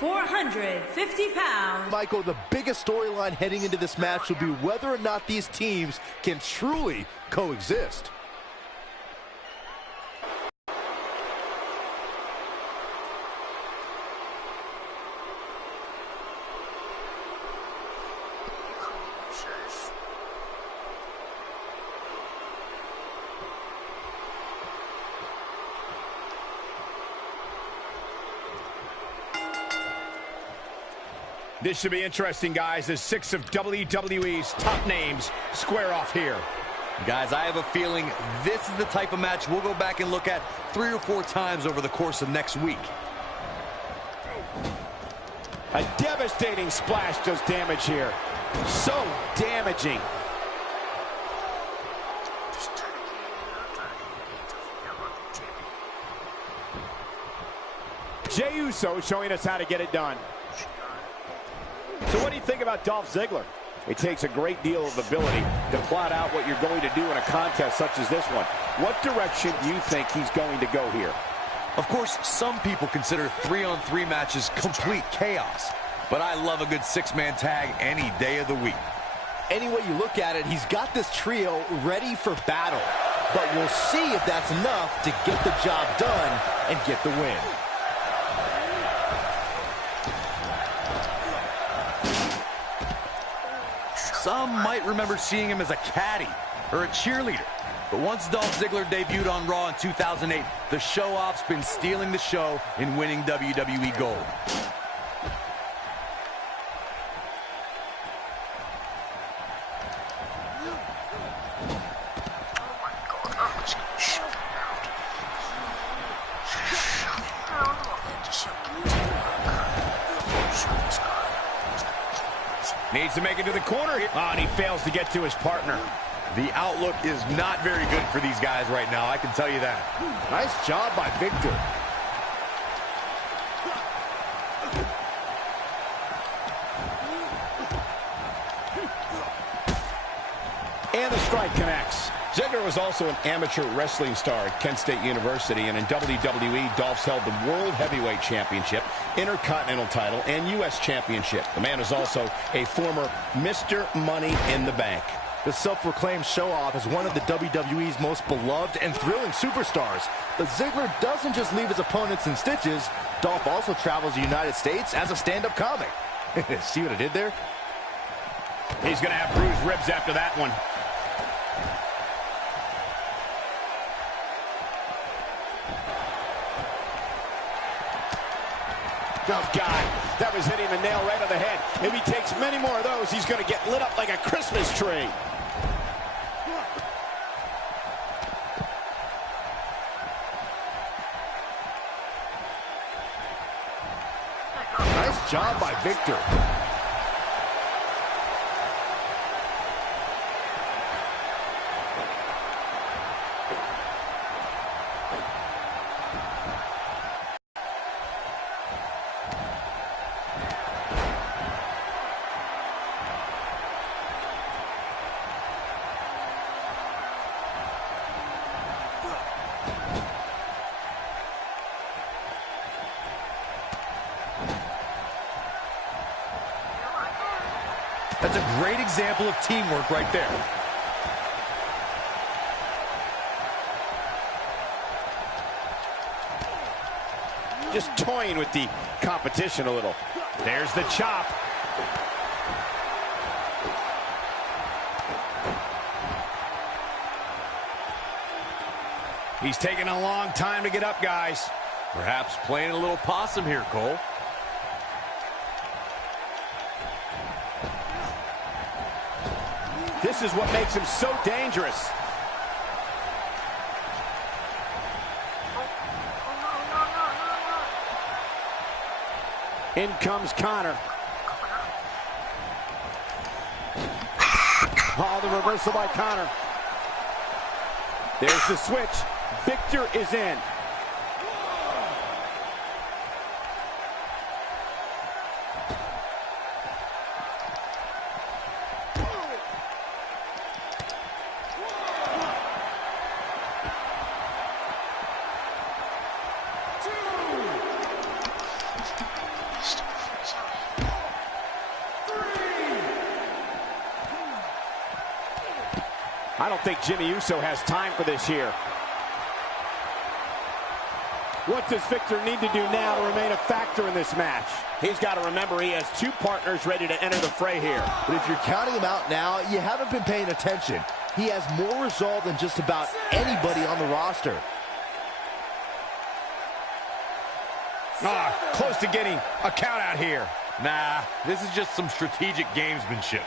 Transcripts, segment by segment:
450 pounds. Michael, the biggest storyline heading into this match will be whether or not these teams can truly coexist. This should be interesting, guys, as 6 of WWE's top names square off here. Guys, I have a feeling this is the type of match we'll go back and look at 3 or 4 times over the course of next week. A devastating splash does damage here. So damaging. Jey Uso showing us how to get it done. So what do you think about Dolph Ziggler? It takes a great deal of ability to plot out what you're going to do in a contest such as this one. What direction do you think he's going to go here? Of course, some people consider 3-on-3 matches complete chaos, but I love a good 6-man tag any day of the week. Any way you look at it, he's got this trio ready for battle. But we'll see if that's enough to get the job done and get the win. Some might remember seeing him as a caddy or a cheerleader. But once Dolph Ziggler debuted on Raw in 2008, the show-off's been stealing the show and winning WWE gold. Needs to make it to the corner. Oh, and he fails to get to his partner. The outlook is not very good for these guys right now, I can tell you that. Nice job by Victor. And the strike connects. Ziggler was also an amateur wrestling star at Kent State University, and in WWE, Dolph's held the World Heavyweight Championship, Intercontinental title, and U.S. Championship. The man is also a former Mr. Money in the Bank. The self-proclaimed show-off is one of the WWE's most beloved and thrilling superstars. But Ziggler doesn't just leave his opponents in stitches. Dolph also travels the United States as a stand-up comic. See what I did there? He's going to have bruised ribs after that one. Oh, God, that was hitting the nail right on the head. If he takes many more of those, he's going to get lit up like a Christmas tree. Nice job by Victor. That's a great example of teamwork right there. Just toying with the competition a little. There's the chop. He's taking a long time to get up, guys. Perhaps playing a little possum here, Cole. This is what makes him so dangerous. In comes Connor. Oh, the reversal by Connor. There's the switch. Victor is in. I don't think Jimmy Uso has time for this here. What does Victor need to do now to remain a factor in this match? He's got to remember he has two partners ready to enter the fray here. But if you're counting him out now, you haven't been paying attention. He has more resolve than just about anybody on the roster. Close to getting a count out here. Nah, this is just some strategic gamesmanship.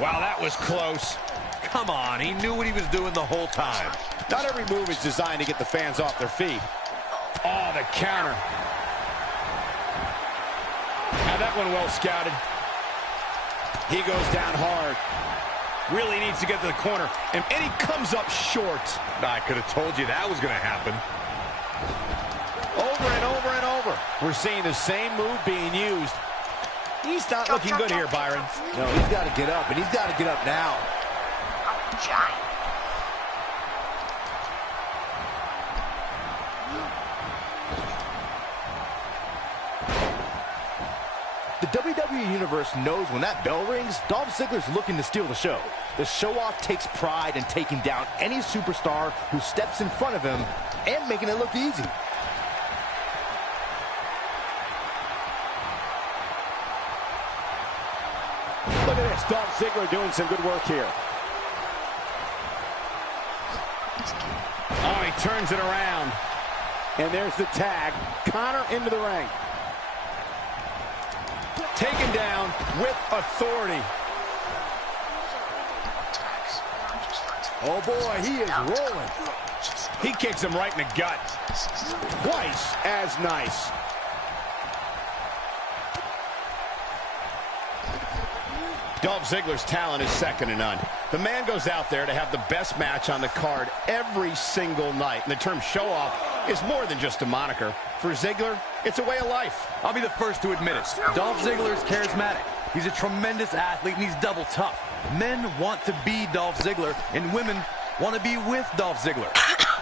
Wow, that was close. Come on, he knew what he was doing the whole time. Not every move is designed to get the fans off their feet. Oh, the counter. Had that one well scouted. He goes down hard. Really needs to get to the corner, and he comes up short. I could have told you that was going to happen. Over and over and over. We're seeing the same move being used. He's not looking good here, Byron. No, he's got to get up, and he's got to get up now. The WWE Universe knows when that bell rings, Dolph Ziggler's looking to steal the show. The show-off takes pride in taking down any superstar who steps in front of him and making it look easy. Look at this, Dolph Ziggler doing some good work here. Oh, he turns it around. And there's the tag. Connor into the ring. Taken down with authority. Oh boy, he is rolling. He kicks him right in the gut. Twice as nice. Dolph Ziggler's talent is second to none. The man goes out there to have the best match on the card every single night. And the term show-off is more than just a moniker. For Ziggler, it's a way of life. I'll be the first to admit it. Dolph Ziggler is charismatic. He's a tremendous athlete, and he's double tough. Men want to be Dolph Ziggler, and women want to be with Dolph Ziggler.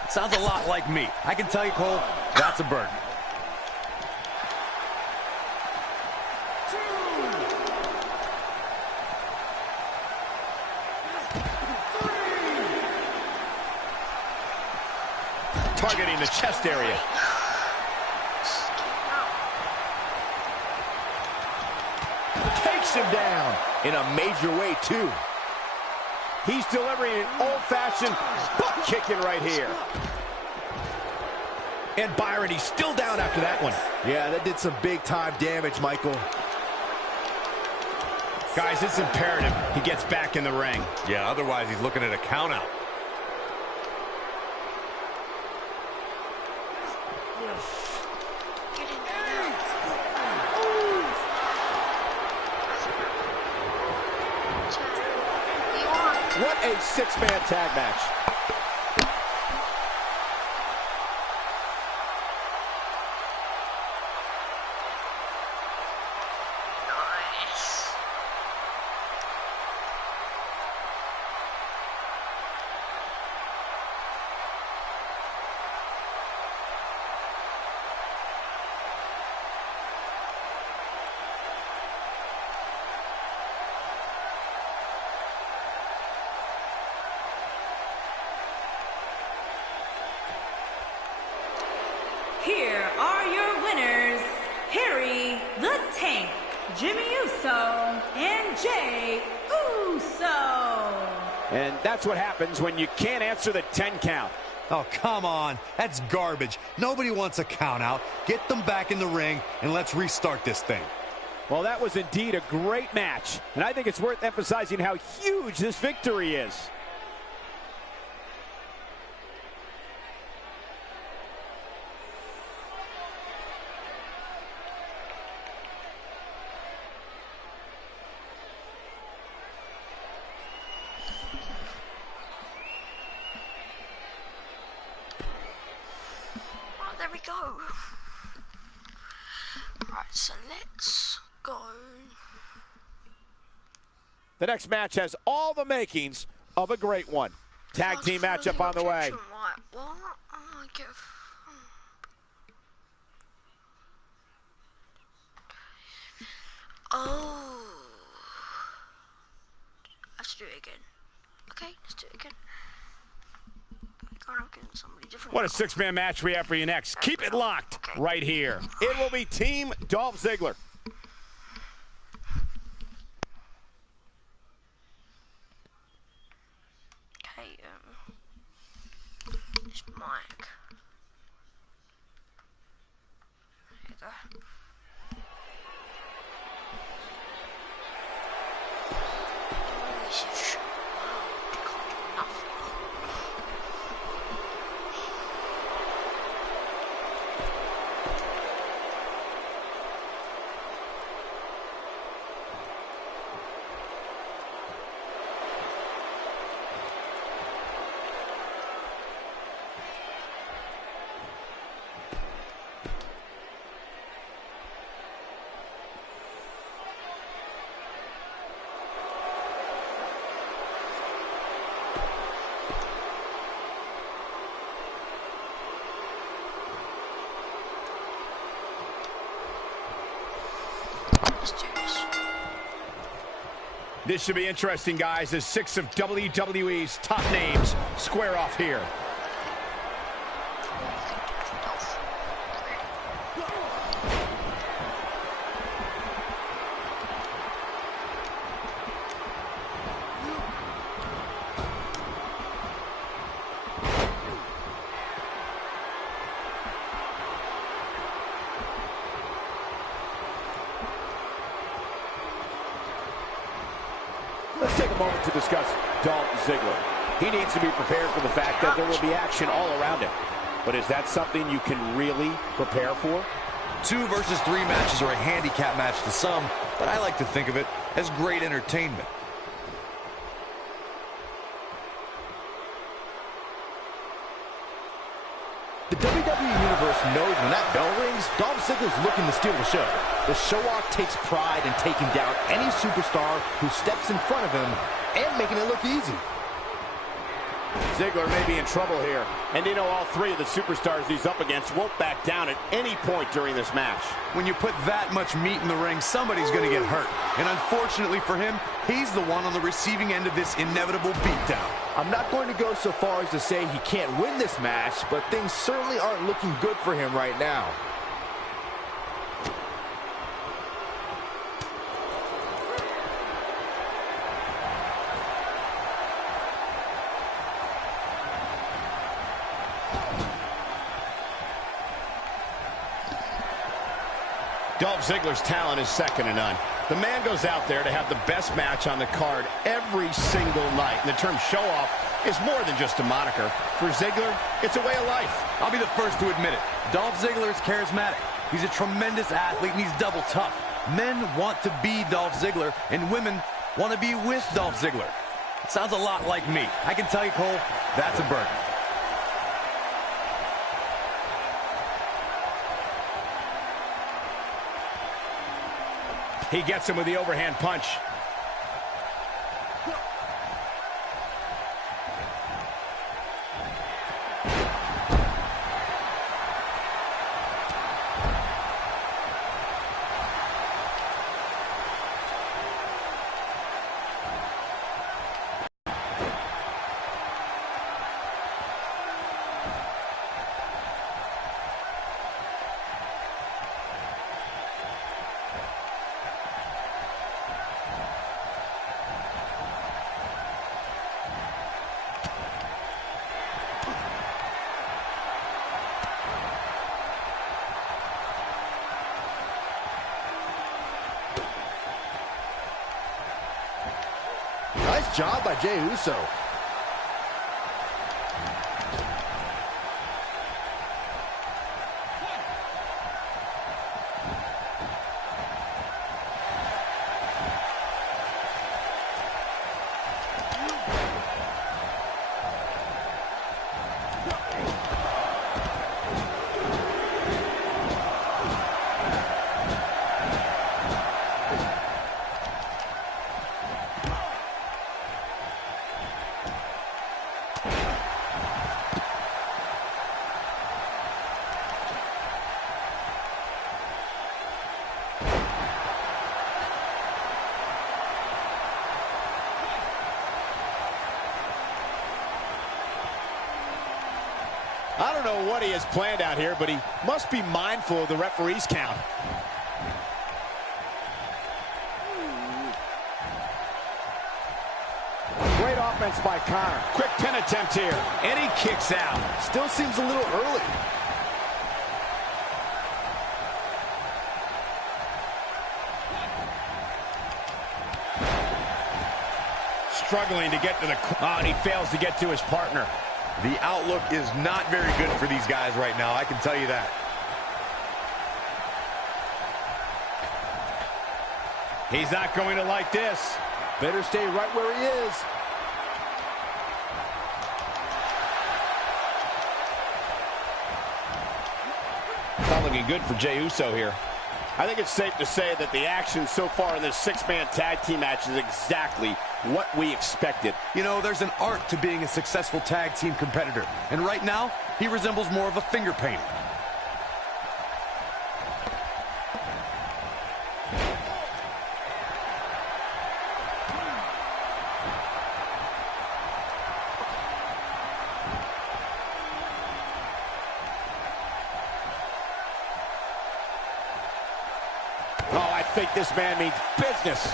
Sounds a lot like me. I can tell you, Cole, that's a burden. Targeting the chest area. Takes him down in a major way, too. He's delivering an old-fashioned butt kicking right here. And Byron, he's still down after that one. Yeah, that did some big-time damage, Michael. Guys, it's imperative he gets back in the ring. Yeah, otherwise he's looking at a count-out. What a six-man tag match. Nice. Here are your winners, Harry the Tank, Jimmy Uso, and Jey Uso. And that's what happens when you can't answer the 10 count. Oh, come on. That's garbage. Nobody wants a count out. Get them back in the ring, and let's restart this thing. Well, that was indeed a great match. And I think it's worth emphasizing how huge this victory is. Well, there we go. Right, so let's go. The next match has all the makings of a great one. Tag team matchup on the way. Right. What? Oh, oh. Let's do it again. Okay, let's do it again. God, I'm getting somebody different. What a six-man match we have for you next. Keep it locked right here. It will be Team Dolph Ziggler. Okay, this mic. There you go. Let's do this. This should be interesting, guys, as 6 of WWE's top names square off here. Let's take a moment to discuss Dolph Ziggler. He needs to be prepared for the fact that there will be action all around him. But is that something you can really prepare for? 2 versus 3 matches are a handicap match to some, but I like to think of it as great entertainment. The WWE Universe knows when that bell rings, Dolph Ziggler's looking to steal the show. The show-off takes pride in taking down any superstar who steps in front of him and making it look easy. Ziggler may be in trouble here. And you know, all 3 of the superstars he's up against won't back down at any point during this match. When you put that much meat in the ring, somebody's going to get hurt. And unfortunately for him, he's the one on the receiving end of this inevitable beatdown. I'm not going to go so far as to say he can't win this match, but things certainly aren't looking good for him right now. Dolph Ziggler's talent is second to none. The man goes out there to have the best match on the card every single night. And the term show-off is more than just a moniker. For Ziggler, it's a way of life. I'll be the first to admit it. Dolph Ziggler is charismatic. He's a tremendous athlete, and he's double tough. Men want to be Dolph Ziggler, and women want to be with Dolph Ziggler. It sounds a lot like me. I can tell you, Cole, that's a burden. He gets him with the overhand punch. Nice job by Jey Uso. don't know what he has planned out here, but he must be mindful of the referee's count. Great offense by Connor. Quick pin attempt here. And he kicks out. Still seems a little early. Struggling to get to the... Oh, and he fails to get to his partner. The outlook is not very good for these guys right now, I can tell you that. He's not going to like this. Better stay right where he is. Not looking good for Jey Uso here. I think it's safe to say that the action so far in this six-man tag team match is exactly what we expected. You know, there's an art to being a successful tag team competitor. And right now, he resembles more of a finger painter. Oh, I think this man means business.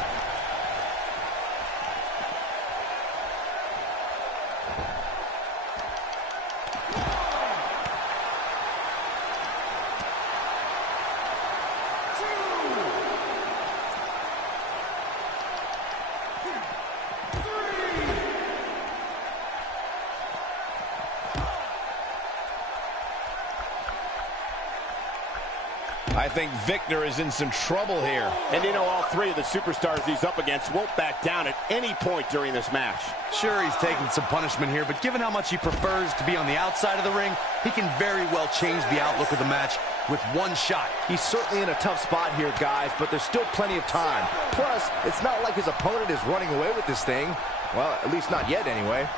I think Victor is in some trouble here. And you know, all three of the superstars he's up against won't back down at any point during this match. Sure, he's taking some punishment here, but given how much he prefers to be on the outside of the ring, he can very well change the outlook of the match with one shot. He's certainly in a tough spot here, guys, but there's still plenty of time. Plus, it's not like his opponent is running away with this thing. Well, at least not yet, anyway.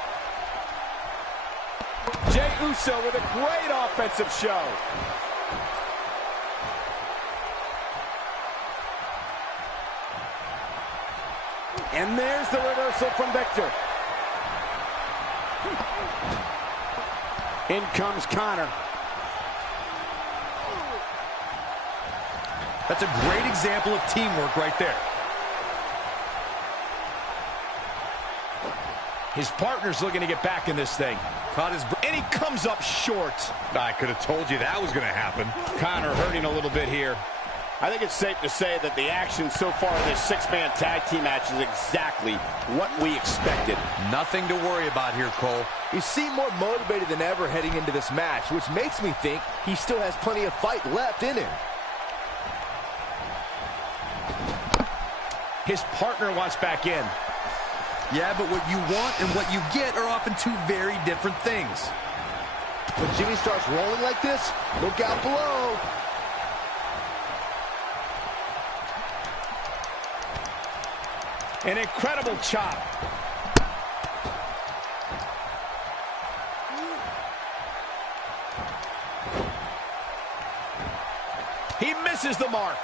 Jey Uso with a great offensive show. And there's the reversal from Victor. In comes Connor. That's a great example of teamwork right there. His partner's looking to get back in this thing. Caught his... And he comes up short. I could have told you that was going to happen. Connor hurting a little bit here. I think it's safe to say that the action so far in this six-man tag team match is exactly what we expected. Nothing to worry about here, Cole. He seemed more motivated than ever heading into this match, which makes me think he still has plenty of fight left in him. His partner wants back in. Yeah, but what you want and what you get are often two very different things. When Jimmy starts rolling like this, look out below. An incredible chop. He misses the mark.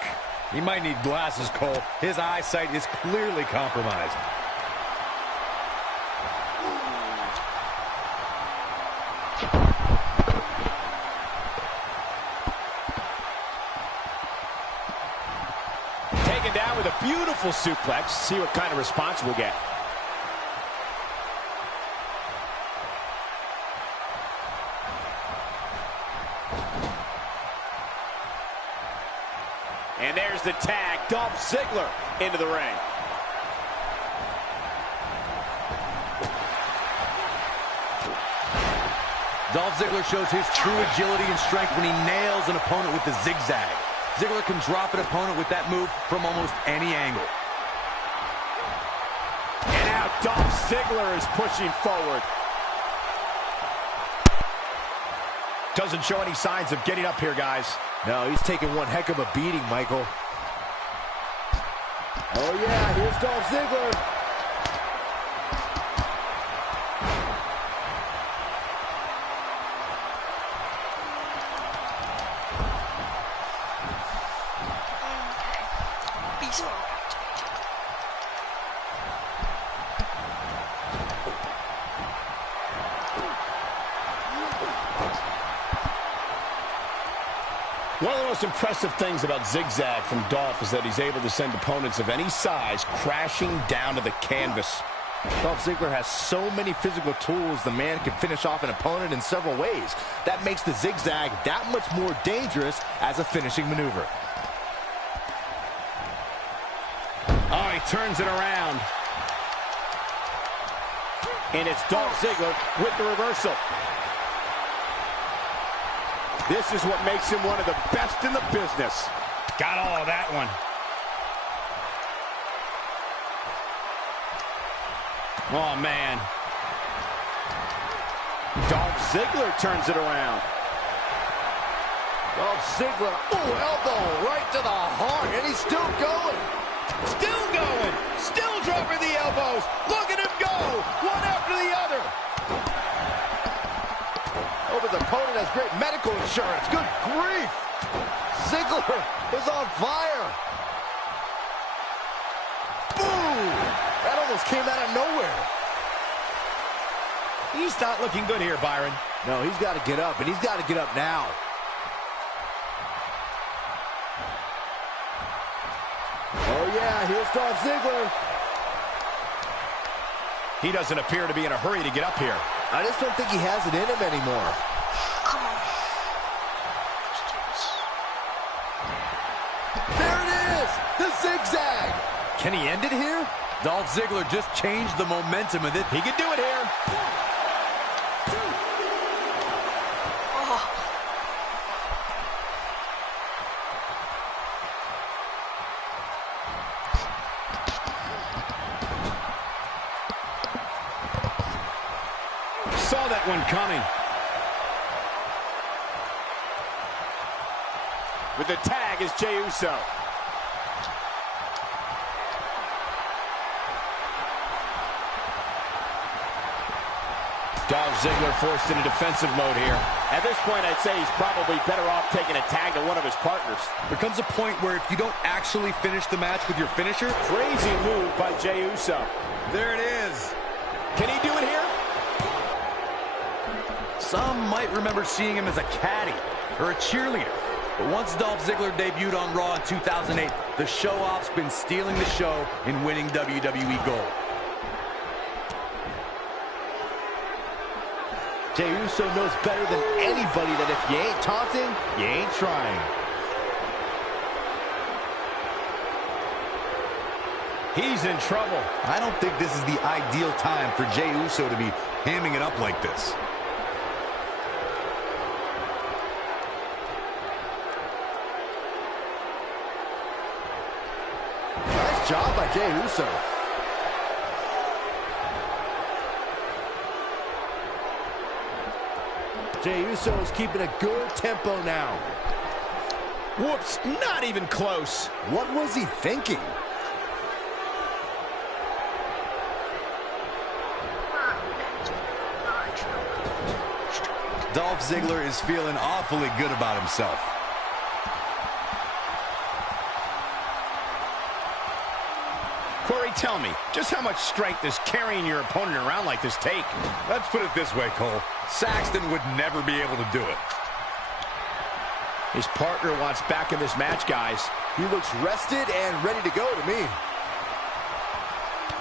He might need glasses, Cole. His eyesight is clearly compromised. Down with a beautiful suplex. See what kind of response we'll get. And there's the tag. Dolph Ziggler into the ring. Dolph Ziggler shows his true agility and strength when he nails an opponent with the zigzag. Ziggler can drop an opponent with that move from almost any angle. And now Dolph Ziggler is pushing forward. Doesn't show any signs of getting up here, guys. No, he's taking one heck of a beating, Michael. Oh yeah, here's Dolph Ziggler. One of the most impressive things about Zigzag from Dolph is that he's able to send opponents of any size crashing down to the canvas. Dolph Ziggler has so many physical tools. The man can finish off an opponent in several ways. That makes the zigzag that much more dangerous as a finishing maneuver. Oh, he turns it around. And it's Dolph Ziggler with the reversal. This is what makes him one of the best in the business. Got all of that one. Oh, man. Dolph Ziggler turns it around. Dolph Ziggler, elbow right to the heart, and he's still going. Still going. Still dropping the elbows. Look at him go. One after the other. Oh, but the opponent has great medical insurance. Good grief. Ziggler is on fire. Boom. That almost came out of nowhere. He's not looking good here, Byron. No, he's got to get up, and he's got to get up now. Oh, yeah, here's Dolph Ziggler. He doesn't appear to be in a hurry to get up here. I just don't think he has it in him anymore. Come on. There it is, the zigzag. Can he end it here? Dolph Ziggler just changed the momentum of it. He could do it here. Oh. Saw that one coming. With the tag is Jey Uso. Dolph Ziggler forced into defensive mode here. At this point, I'd say he's probably better off taking a tag to one of his partners. There comes a point where if you don't actually finish the match with your finisher. Crazy move by Jey Uso. There it is. Can he do it here? Some might remember seeing him as a caddy or a cheerleader. But once Dolph Ziggler debuted on Raw in 2008, the show-off's been stealing the show and winning WWE gold. Jey Uso knows better than anybody that if you ain't taunting, you ain't trying. He's in trouble. I don't think this is the ideal time for Jey Uso to be hamming it up like this. Nice job by Jey Uso. Jey Uso is keeping a good tempo now. Whoops, not even close. What was he thinking? Dolph Ziggler is feeling awfully good about himself. Corey, tell me, just how much strength does carrying your opponent around like this take? Let's put it this way, Cole. Saxton would never be able to do it. His partner wants back in this match, guys. He looks rested and ready to go to me.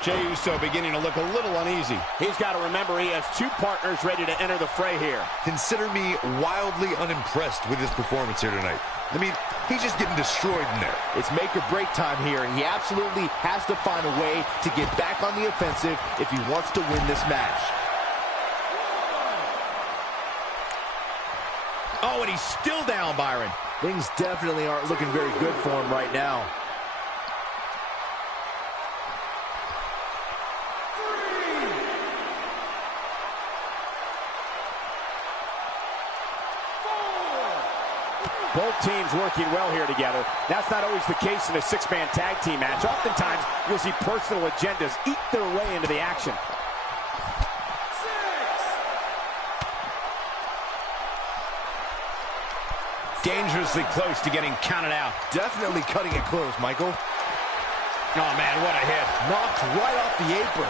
Jey Uso beginning to look a little uneasy. He's got to remember he has two partners ready to enter the fray here. Consider me wildly unimpressed with his performance here tonight. I mean, he's just getting destroyed in there. It's make or break time here, and he absolutely has to find a way to get back on the offensive if he wants to win this match. Oh, and he's still down, Byron. Things definitely aren't looking very good for him right now. Both teams working well here together. That's not always the case in a six-man tag team match. Oftentimes, you'll see personal agendas eat their way into the action. Dangerously close to getting counted out. Definitely cutting it close, Michael. Oh, man, what a hit. Knocked right off the apron.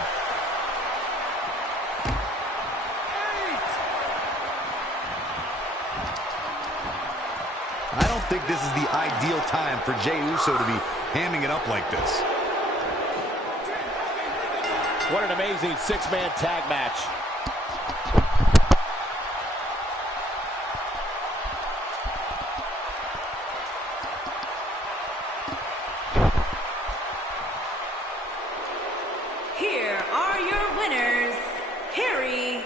I don't think this is the ideal time for Jey Uso to be hamming it up like this. What an amazing six-man tag match. Here are your winners, Harry.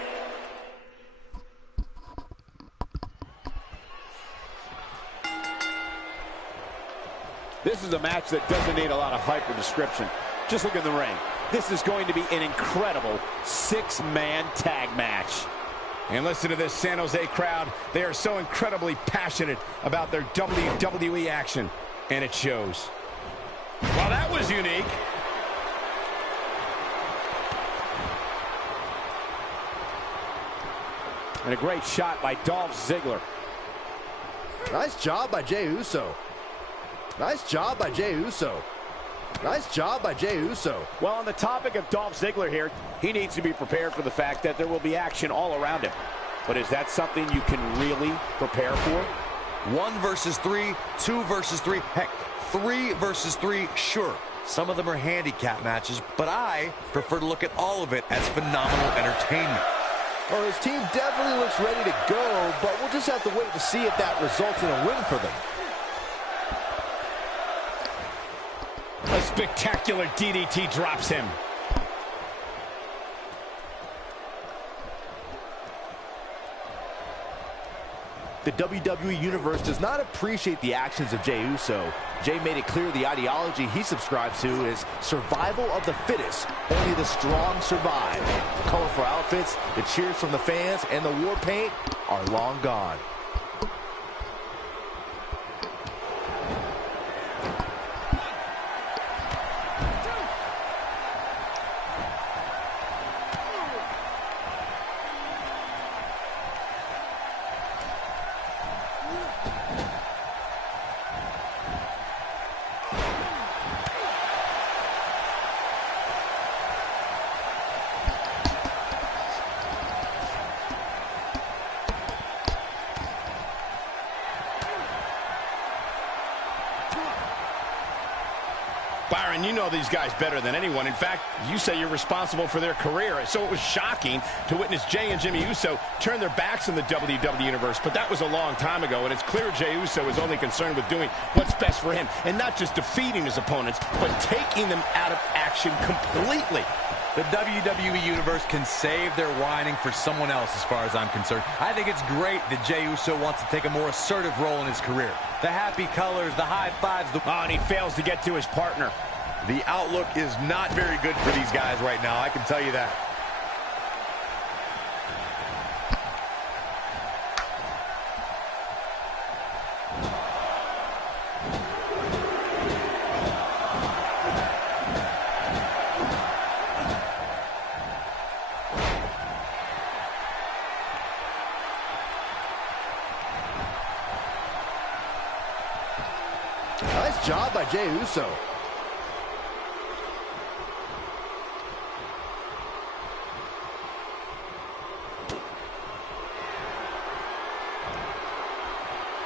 This is a match that doesn't need a lot of hype or description. Just look in the ring. This is going to be an incredible six-man tag match. And listen to this San Jose crowd. They are so incredibly passionate about their WWE action. And it shows. Well, that was unique. And a great shot by Dolph Ziggler. Nice job by Jey Uso. Nice job by Jey Uso. Nice job by Jey Uso. Well, on the topic of Dolph Ziggler here, he needs to be prepared for the fact that there will be action all around him. But is that something you can really prepare for? 1 versus 3, 2 versus 3, heck, 3 versus 3, sure. Some of them are handicap matches, but I prefer to look at all of it as phenomenal entertainment. Well, his team definitely looks ready to go, but we'll just have to wait to see if that results in a win for them. A spectacular DDT drops him. The WWE Universe does not appreciate the actions of Jey Uso. Jey made it clear the ideology he subscribes to is survival of the fittest. Only the strong survive. The colorful outfits, the cheers from the fans, and the war paint are long gone. Byron, you know these guys better than anyone. In fact, you say you're responsible for their career. So it was shocking to witness Jey and Jimmy Uso turn their backs on the WWE Universe. But that was a long time ago, and it's clear Jey Uso is only concerned with doing what's best for him. And not just defeating his opponents, but taking them out of action completely. The WWE Universe can save their whining for someone else as far as I'm concerned. I think it's great that Jey Uso wants to take a more assertive role in his career. The happy colors, the high fives, and he fails to get to his partner. The outlook is not very good for these guys right now, I can tell you that. Nice job by Jey Uso.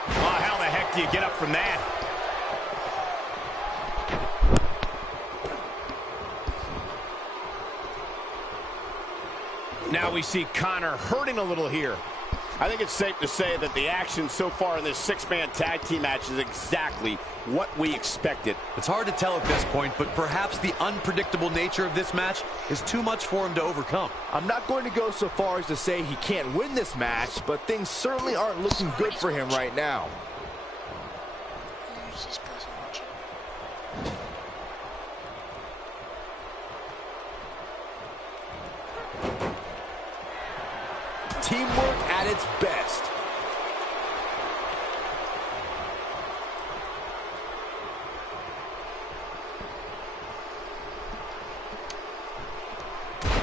How the heck do you get up from that? Now we see Connor hurting a little here. I think it's safe to say that the action so far in this six-man tag team match is exactly what we expected. It's hard to tell at this point, but perhaps the unpredictable nature of this match is too much for him to overcome. I'm not going to go so far as to say he can't win this match, but things certainly aren't looking good for him right now. Where's this person watching? Teamwork at its best.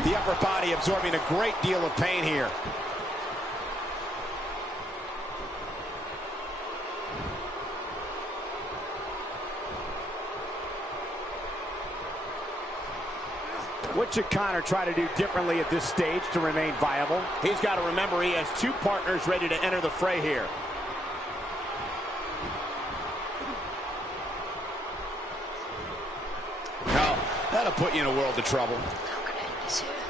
The upper body absorbing a great deal of pain here. What should Connor try to do differently at this stage to remain viable? He's got to remember he has two partners ready to enter the fray here. That'll put you in a world of trouble. I'm gonna end this here.